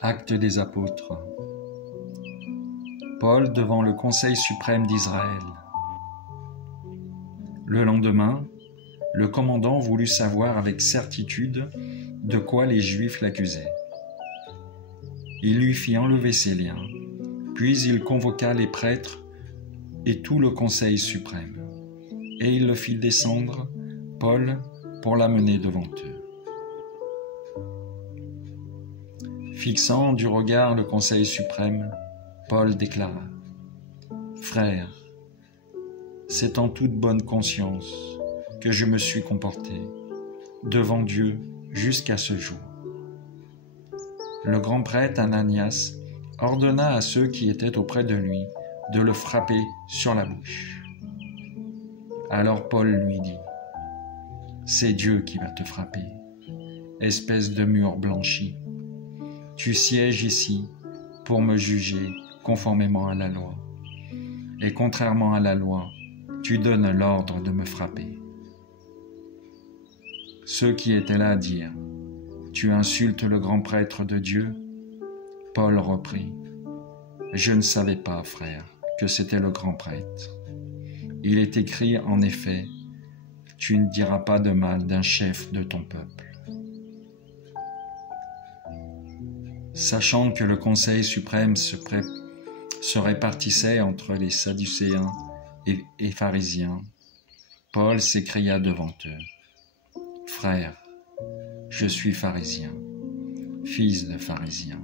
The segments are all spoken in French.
Actes des apôtres. Paul devant le Conseil suprême d'Israël. Le lendemain, le commandant voulut savoir avec certitude de quoi les Juifs l'accusaient. Il lui fit enlever ses liens, puis il convoqua les prêtres et tout le Conseil suprême, et il le fit descendre, Paul, pour l'amener devant eux. Fixant du regard le Conseil suprême, Paul déclara : « Frères, c'est en toute bonne conscience que je me suis comporté devant Dieu jusqu'à ce jour. » Le grand prêtre Ananias ordonna à ceux qui étaient auprès de lui de le frapper sur la bouche. Alors Paul lui dit : « C'est Dieu qui va te frapper, espèce de mur blanchi. Tu sièges ici pour me juger conformément à la loi. Et contrairement à la loi, tu donnes l'ordre de me frapper. » Ceux qui étaient là dirent : « Tu insultes le grand prêtre de Dieu ?» Paul reprit : « Je ne savais pas, frère, que c'était le grand prêtre. Il est écrit en effet : tu ne diras pas de mal d'un chef de ton peuple. » Sachant que le Conseil suprême se répartissait entre les Sadducéens et pharisiens, Paul s'écria devant eux : « Frères, je suis pharisien, fils de pharisien.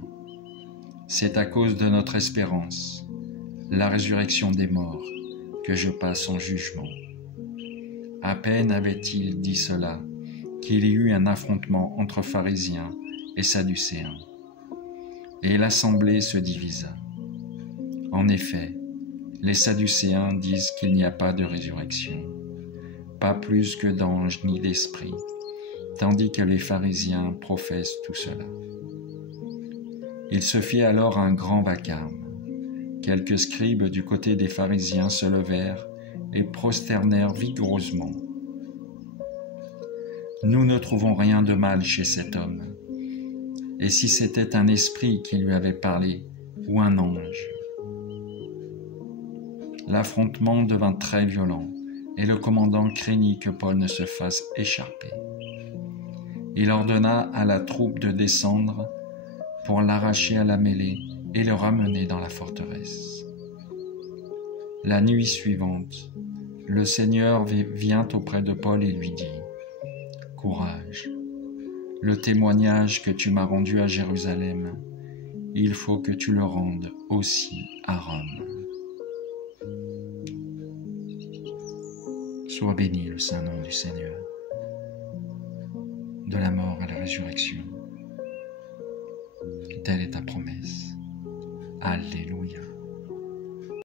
C'est à cause de notre espérance, la résurrection des morts, que je passe en jugement. » À peine avait-il dit cela qu'il y eut un affrontement entre pharisiens et sadducéens, et l'assemblée se divisa. En effet, les sadducéens disent qu'il n'y a pas de résurrection, pas plus que d'anges ni d'esprits, tandis que les pharisiens professent tout cela. Il se fit alors un grand vacarme. Quelques scribes du côté des pharisiens se levèrent et prosternèrent vigoureusement. « Nous ne trouvons rien de mal chez cet homme. Et si c'était un esprit qui lui avait parlé, ou un ange ?» L'affrontement devint très violent, et le commandant craignit que Paul ne se fasse écharper. Il ordonna à la troupe de descendre pour l'arracher à la mêlée et le ramener dans la forteresse. La nuit suivante, le Seigneur vient auprès de Paul et lui dit : « Courage, le témoignage que tu m'as rendu à Jérusalem, il faut que tu le rendes aussi à Rome. » Sois béni le saint nom du Seigneur, de la mort à la résurrection. Telle est ta promesse. Alléluia.